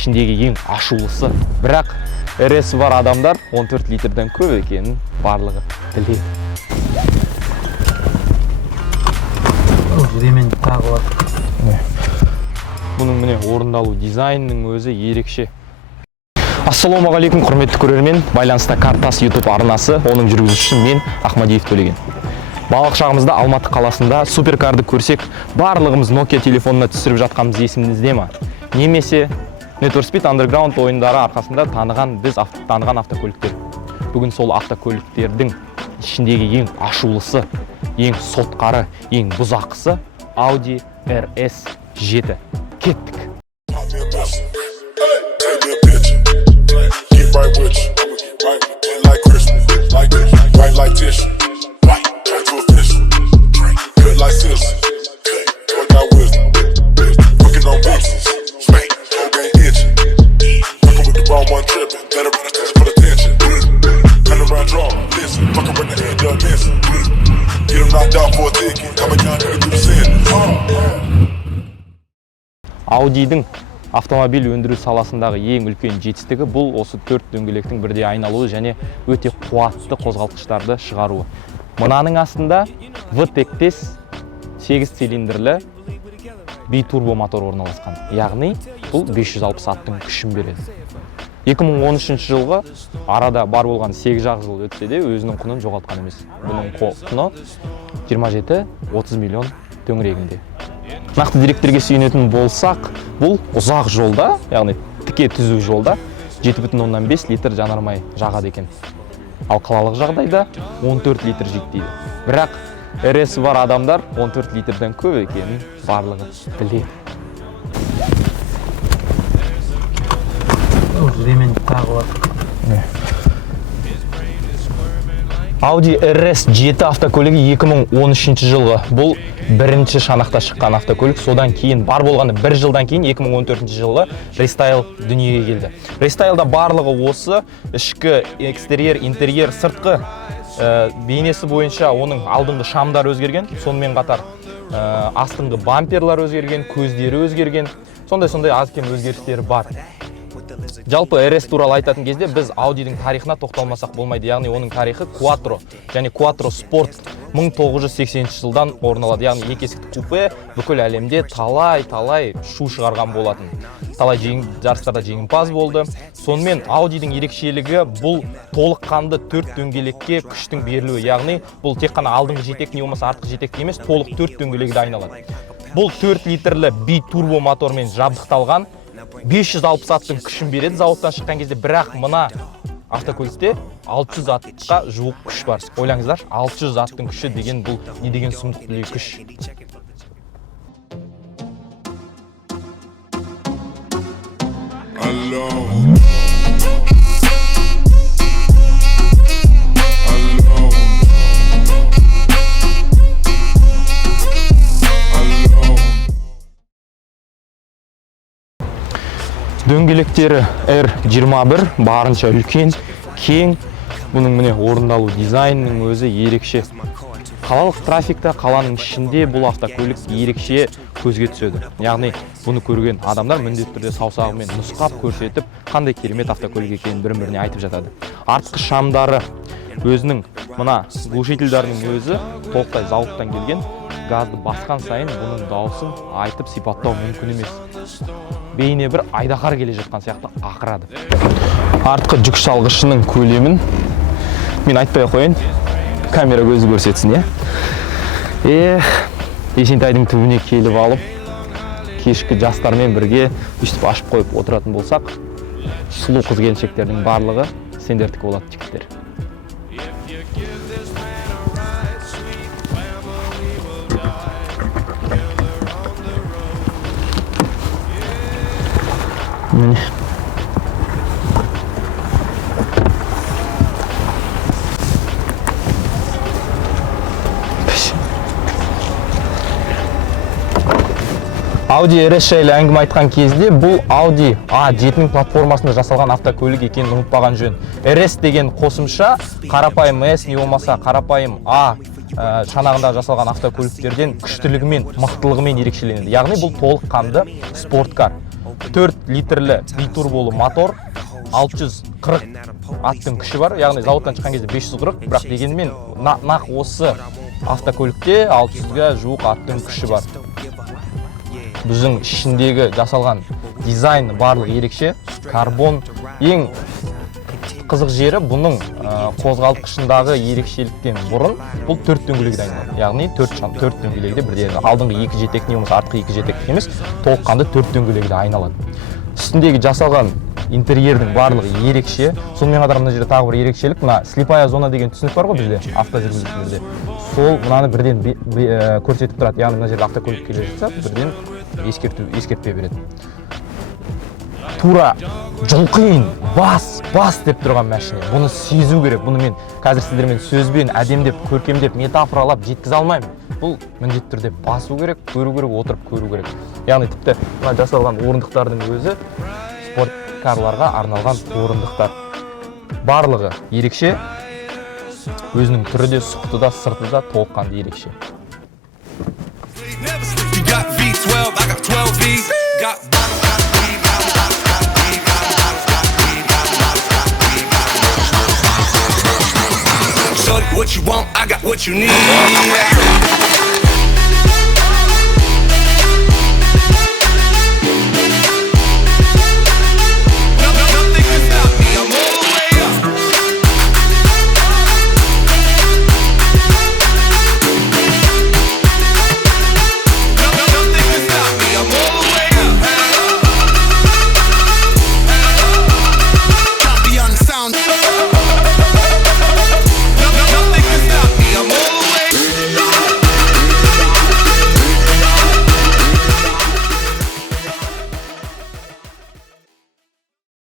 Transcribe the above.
ішіндегі ең ашулысы. Бірақ RS бар адамдар 14 литрден көп екенін барлығы біледі. Ремень тағы бар. Бұның міне орындалу дизайнның өзі ерекше. Ассалаумағалейкум, құрметті көрермен. Байланыста Картас YouTube арнасы, оның жүргізушісі мен Ахмадиев Төлеген. Балық шағымызда Алматы қаласында суперкарды көрсек, барлығымыз Nokia телефонына түсіріп жатқанымыз есіміңізде ме? Немесе Need for Speed Underground ойындары арқасында таныған автокөліктер. Бүгін сол автокөліктердің ішіндегі ең ашулысы, ең сотқары, ең бұзақысы Audi RS7. Кеттік. Right with you, right like Christmas, like this, right like tissue, right to official, good like Silson, work out wisdom, working on business, spank, gang itching, fucking with the wrong one tripping, better run a station for the tension, turn around draw, listen, fucking with the end up missing, get them knocked out for a ticket, coming down nigga through the sentence. Audi'дің автомобиль өндіру саласындағы ең үлкен жетістігі бұл осы 4 дөңгелектің бірдей айналуы және өте қуатты қозғалтқыштарды шығаруы. Мынаның астында V-тектес 8 цилиндрлі битурбо мотор орналасқан. Яғни бұл 560 аттың күшін береді. 2013 жылғы арада бар болған 8 жыл өтсе де өзінің құнын жоғалтқан емес. Бұның құны 27-30 миллион төңірегінде. Нақты деректерге сүйенетін болсақ, бұл ұзақ жолда, яғни тіке түзу жолда 7,5 литр жанармай жағады екен. Ал қалалық жағдайда 14 литр жейді. Бірақ RS бар адамдар 14 литрден көп екенін барлығы біледі. Ремень тағы бар. Audi RS7 автокөлігі 2013 жылғы. Бұл бірінші шанақта шыққан автокөлік. Содан кейін бар болғаны 1 жылдан кейін 2014 жылғы рестайл дүниеге келді. Рестайлда барлығы осы ішкі экстерьер, интерьер, сыртқы бейнесі бойынша оның алдыңғы шамдар өзгерген, сонымен қатар астыңғы бамперлар өзгерген, көздері өзгерген, сондай аз-кем өзгерістері бар. Жалпы RS туралы айтатын кезде біз Audi'дің тарихына тоқталмасақ болмайды. Яғни оның тарихы Quattro және Quattro Sport 1980 жылдан орын алады. Яғни екі есікті купе бүкіл әлемде талай шу шығарған болатын. Талай жарыстарда жеңімпаз болды. Сонымен Audi'дің ерекшелігі бұл толыққанды 4 дөңгелекке күштің берілуі. Яғни бұл тек қана алдыңғы жетек не болмаса артқы жетек емес, толық 4 дөңгелегі айналады. Бұл 4 литрлі битурбо мотормен жабдықталған 560 аттың күшін береді зауыттан шыққан кезде, бірақ мына автокөлікте 600 атқа жуық күш бар. Ойлаңыздар, 600 аттың күші деген бұл не деген сұмдық дүлей күш. Дөңгелектері R21 барынша үлкен, кең. Бұның міне орындалу дизайнның өзі ерекше. Қалалық трафикта, қаланың ішінде бұл автокөлік ерекше көзге түседі. Яғни бұны көрген адамдар міндетті түрде саусағымен нұсқап көрсетіп, қандай керемет автокөлік екенін бірін-біріне айтып жатады. Артқы шамдары өзінің мына глушительдерінің өзі толықтай зауыттан келген. Газды басқан сайын бұның дауысын айтып сипаттау мүмкін емес. Бейне бір айдақар келе жатқан сияқты ақырады. Артқы жүк салғышының көлемін мен айтпай қойын, камера көзі көрсетсін, Есентайдың түбіне келіп алып, кешкі жастармен бірге үстіп ашып қойып отыратын болсақ, сұлу қыз келіншектердің барлығы сендердікі болады, жігіттер. Міне. Audi RS жайлы әңгіме айтқан кезде бұл Audi A7-нің платформасында жасалған автокөлік екенін ұмытпаған жөн. RS деген қосымша қарапайым S не болмаса қарапайым A шанағында жасалған автокөліктерден күштілігімен, мықтылығымен ерекшеленеді. Яғни бұл толыққанды спорткар. 4 литрлі битурболы мотор, 640 аттың күші бар. Яғни зауыттан шыққан кезде 540, бірақ дегенмен нақ осы автокөлікте 600-ға жуық аттың күші бар. Біздің ішіндегі жасалған дизайн барлық ерекше, карбон. Ең қызық жері бұның қозғалтқышындағы ерекшеліктен бұрын бұл 4 дөңгелегіне айналады. Яғни 4 дөңгелегде бірден алдыңғы 2 жетек не болмаса артқы 2 жетек емес, толыққанды 4 дөңгелегіне айналады. Үстіндегі жасалған интерьердің барлығы ерекше. Сонымен қатар мына жерде тағы бір ерекшелік, мына слепая зона деген түсінік бар ғой бізде, автожүргізушілерде. Сол мынаны бірден көрсетіп тұрады. Яғни мына жерде автокөлік келе жатса, бірден ескертпе береді. Тура жұлқиын, бас деп тұрған машина. Бұны сезу керек. Бұны мен қазір сіздермен сөзбен, әдемдеп, көркемдеп, метафоралап жеткізе алмаймын. Бұл міндетті түрде басу керек, көру керек, отырып көру керек. Яғни тіпті мына жасалған орындықтардың өзі спорткарларға арналған орындықтар. Барлығы ерекше. Өзінің түрі де, сұқты да, сырты да толыққанды ерекше. You got V12, I got 12 V's. Got what you want, I got what you need.